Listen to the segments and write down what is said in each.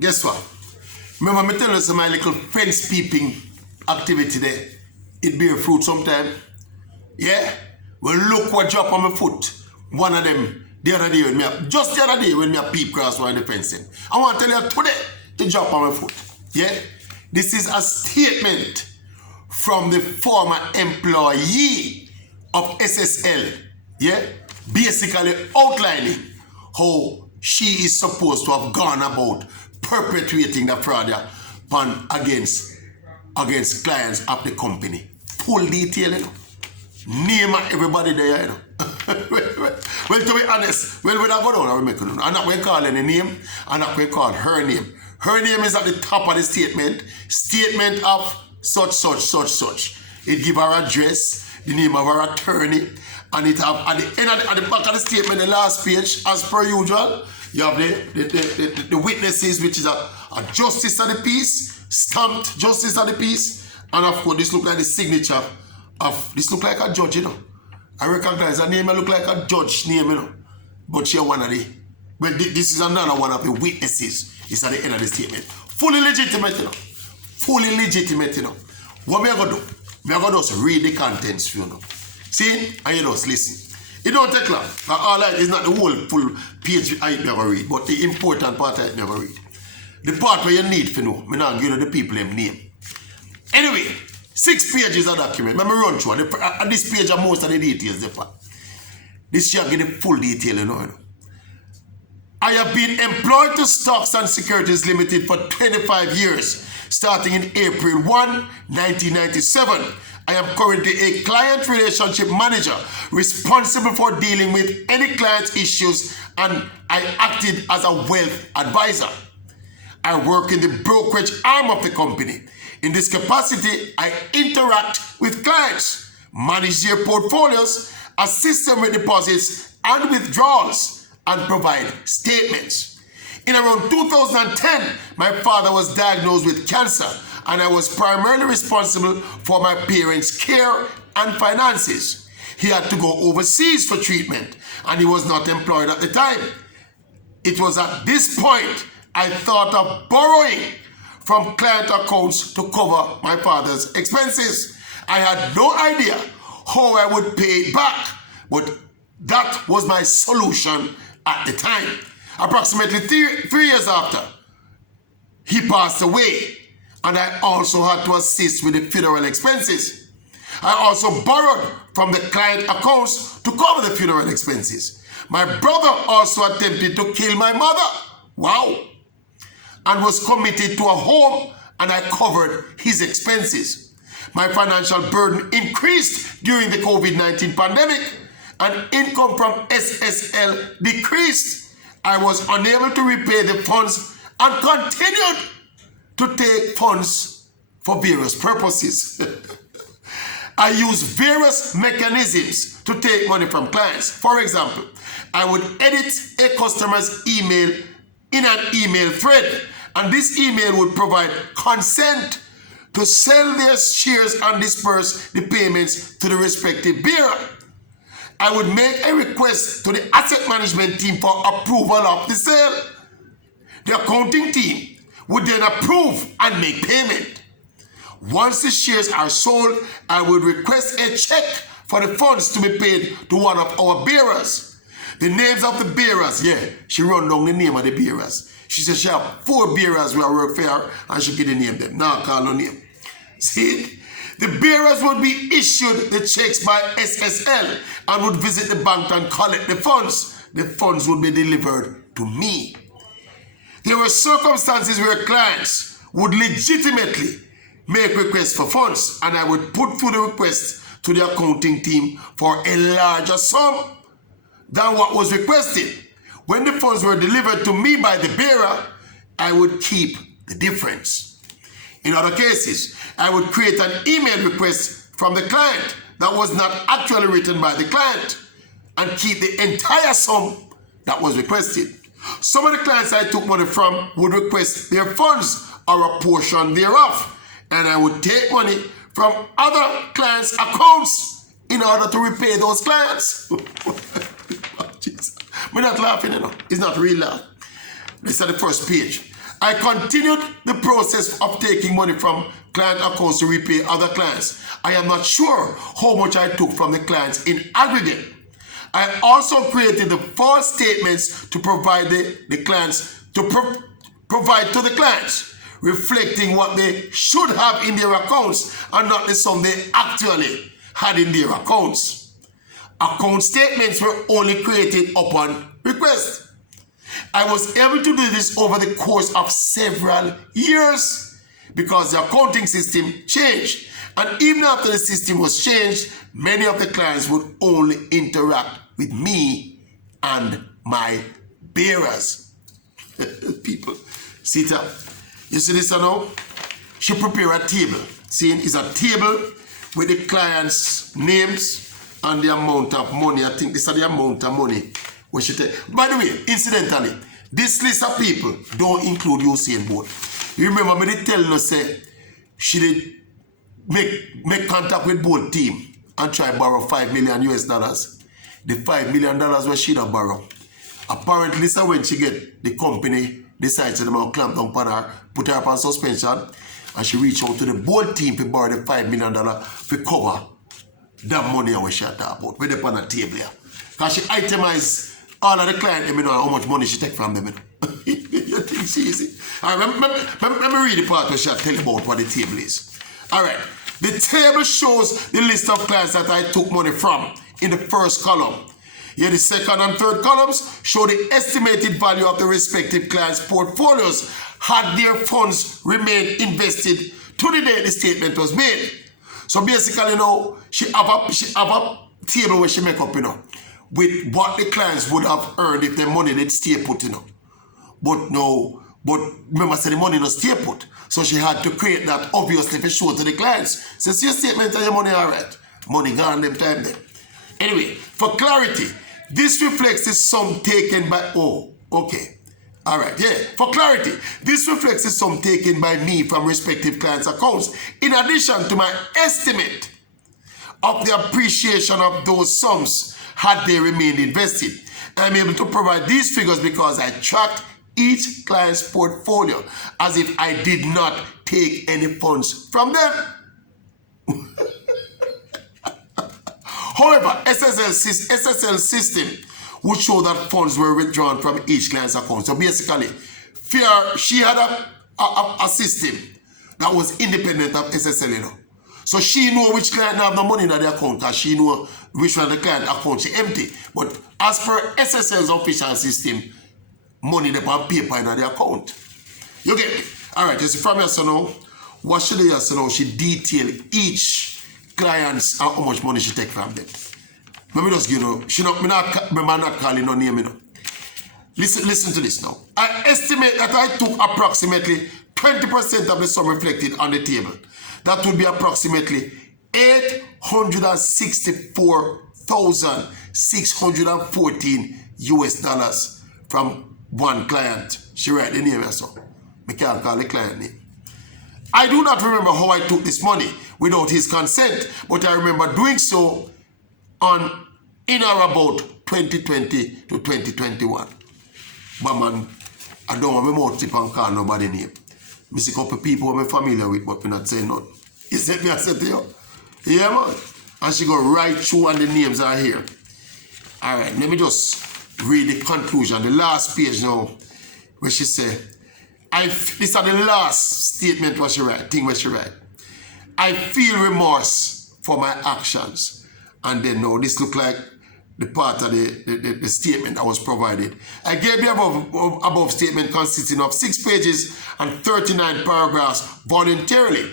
guess what? Remember me telling you my little fence peeping activity there. It bear fruit sometime. Yeah? Well, look what drop on my foot. One of them, the other day, just the other day when me a peep cross around the fencing. I want to tell you today, to drop on my foot. Yeah? This is a statement from the former employee of SSL. Yeah? Basically outlining how she is supposed to have gone about perpetuating the fraud against clients of the company. Full detail, you know. Name of everybody there, you know. Well, to be honest, when I go down, I will make it. I'm not going to call any name. I'm not going to call her name. Her name is at the top of the statement. Statement of such. It give her address, the name of her attorney, and it have at the end at the back of the statement, the last page, as per usual, you have the witnesses, which is a justice of the peace, stamped justice of the peace, and of course this look like the signature of this look like a judge, you know. I recognize her name, I look like a judge name, you know. But she one of the, well, this is another one of the witnesses. It's at the end of the statement. Fully legitimate, you know. Fully legitimate, you know. What me I gonna do? Me I gonna just read the contents, you know. See? And you just listen. It don't take long. All right, it's not the whole full page I never read, but the important part I never read. The part where you need to know, me not give you the people them name. Anyway, 6 pages of document. Let me run through. And this page are most of the details. This shall give the full detail, you know. I have been employed to Stocks and Securities Limited for 25 years, starting in April 1, 1997. I am currently a client relationship manager responsible for dealing with any client issues, and I acted as a wealth advisor. I work in the brokerage arm of the company. In this capacity, I interact with clients, manage their portfolios, assist them with deposits and withdrawals, and provide statements. In around 2010, my father was diagnosed with cancer, and I was primarily responsible for my parents' care and finances. He had to go overseas for treatment, and he was not employed at the time. It was at this point I thought of borrowing from client accounts to cover my father's expenses. I had no idea how I would pay it back, but that was my solution at the time. Approximately 3 years after, he passed away, and I also had to assist with the funeral expenses. I also borrowed from the client accounts to cover the funeral expenses. My brother also attempted to kill my mother. Wow. And was committed to a home, and I covered his expenses. My financial burden increased during the COVID-19 pandemic, and income from SSL decreased. I was unable to repay the funds and continued to take funds for various purposes. I use various mechanisms to take money from clients. For example, I would edit a customer's email in an email thread, and this email would provide consent to sell their shares and disperse the payments to the respective bearer. I would make a request to the asset management team for approval of the sale. The accounting team would then approve and make payment. Once the shares are sold, I would request a check for the funds to be paid to one of our bearers. The names of the bearers, yeah, she run down the name of the bearers. She said she have 4 bearers who work for her, and she get the name them. Now call no name. See? The bearers would be issued the checks by SSL and would visit the bank and collect the funds. The funds would be delivered to me. There were circumstances where clients would legitimately make requests for funds, and I would put through the request to the accounting team for a larger sum than what was requested. When the funds were delivered to me by the bearer, I would keep the difference. In other cases, I would create an email request from the client that was not actually written by the client and keep the entire sum that was requested. Some of the clients I took money from would request their funds or a portion thereof, and I would take money from other clients' accounts in order to repay those clients. We're not laughing, you know. It's not real laugh. This is the first page. I continued the process of taking money from client accounts to repay other clients. I am not sure how much I took from the clients in aggregate. I also created the false statements to provide the clients provide to the clients, reflecting what they should have in their accounts and not the sum they actually had in their accounts. Account statements were only created upon request. I was able to do this over the course of several years because the accounting system changed. And even after the system was changed, many of the clients would only interact with me and my bearers. People, sit up. You see this now? She prepared a table. See, it's a table with the clients' names and the amount of money. I think this is the amount of money. What she take. By the way, incidentally, this list of people don't include USAIN board. You remember me they tell us say she did make contact with board team and try borrow $5 million US. The $5 million where she don't borrow. Apparently, so when she get the company decides to them clamp down on her, put her up on suspension, and she reach out to the board team to borrow the $5 million to cover that money I was she talk about. With up on the table here. Because she itemized all of the client, you know how much money she take from them. You think she easy? All right, let me read the part where she tell you about what the table is. All right, the table shows the list of clients that I took money from in the first column. Here, the second and third columns show the estimated value of the respective clients' portfolios had their funds remained invested to the day the statement was made. So basically, you know, she have a table where she make up, you know, with what the clients would have earned if their money did stay put, you know. But remember, I said the money not stay put. So she had to create that obviously for show to the clients. Since your statement and your money all right. Money gone them time then. Anyway, for clarity, this reflects the sum taken by, for clarity, this reflects the sum taken by me from respective clients' accounts, in addition to my estimate of the appreciation of those sums had they remained invested. I'm able to provide these figures because I tracked each client's portfolio as if I did not take any funds from them. However, SSL system would show that funds were withdrawn from each client's account. So basically, she had a system that was independent of SSL, you know. So she knew which client have the money in the account because she knew which one of the client account she empty. But as per SSL's official system, money they on paper in the account. You get it? All right, you see from here, so now, what she do so now, she detail each clients and how much money she take from them. Let me just give you, I'm not calling no name, you know. Listen to this now. I estimate that I took approximately 20% of the sum reflected on the table. That would be approximately $864,614 US from one client. She write the name so. I can't call the client name. I do not remember how I took this money without his consent, but I remember doing so in or about 2020 to 2021. But man, I don't want my mouth tip and call nobody name. I see a couple people I'm familiar with, but I'm not saying nothing. You said me, I said to you. Yeah, man. And she go right through and the names are here. All right, let me just read the conclusion, the last page now, where she said, this is the last statement what she write, thing what she write. I feel remorse for my actions. And then now this look like the part of the statement that was provided. I gave the above statement consisting of 6 pages and 39 paragraphs voluntarily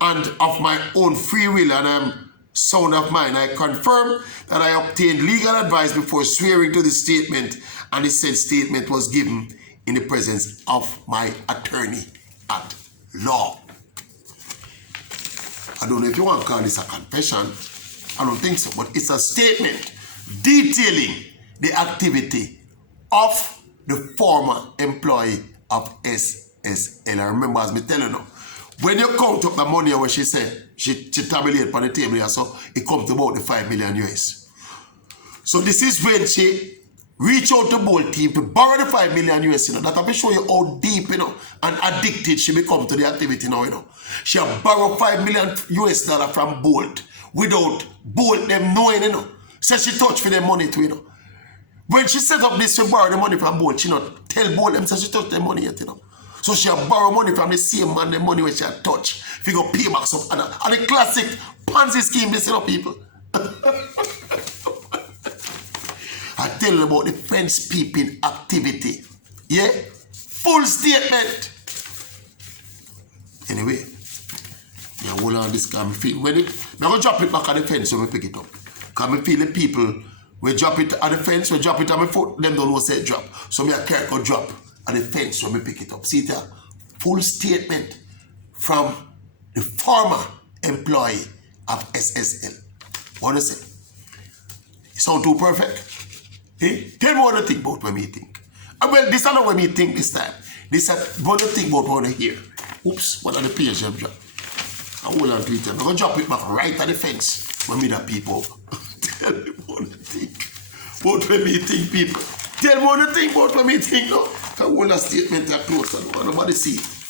and of my own free will, and I'm sound of mind. I confirm that I obtained legal advice before swearing to the statement, and the said statement was given in the presence of my attorney at law. I don't know if you want to call this a confession. I don't think so, but it's a statement detailing the activity of the former employee of SSL. I remember as me telling you, when you count up the money where she said, she tabulated on the table here, so it comes to about the $5 million US. So this is when she reach out to Bolt team to borrow the 5 million US, you know. That will show you how deep, you know, and addicted she become to the activity now, you know. She have borrowed 5 million US dollar from Bolt without Bolt them knowing, you know. So she touch for them money too, you know. When she set up this to borrow the money from Bolt, she not tell Bolt them so she touch the money yet, you know. So she have borrow money from the same man, the money which she had touch. If you go pay back some and the classic Ponzi scheme, this, you know, people. I tell you about the fence peeping activity. Yeah? Full statement. Anyway, yeah, hold on this guy. I'm going to drop it back on the fence when we pick it up. Because I feel the people, we drop it on the fence, we drop it on my foot, them don't know say it drop. So I can't go drop on the fence when we pick it up. See it? Full statement from the former employee of SSL. What do you say? It sound too perfect? Hey? Tell me what you think about what me think. Well, this is not what me think this time. This is what you think about what you hear. Oops, what are the pages I've dropped? I hold on to it. I'm going to drop it back right at the fence when me that people. Tell me what you think about what me think, people. Tell me what you think about what me think, no? I hold a statement that close and nobody see it.